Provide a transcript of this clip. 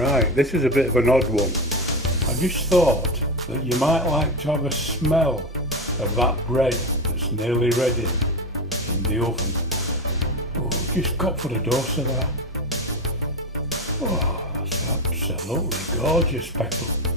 Right, this is a bit of an odd one. I just thought that you might like to have a smell of that bread that's nearly ready in the oven. Oh, just got for a dose of that. Oh, that's absolutely gorgeous, Peckle.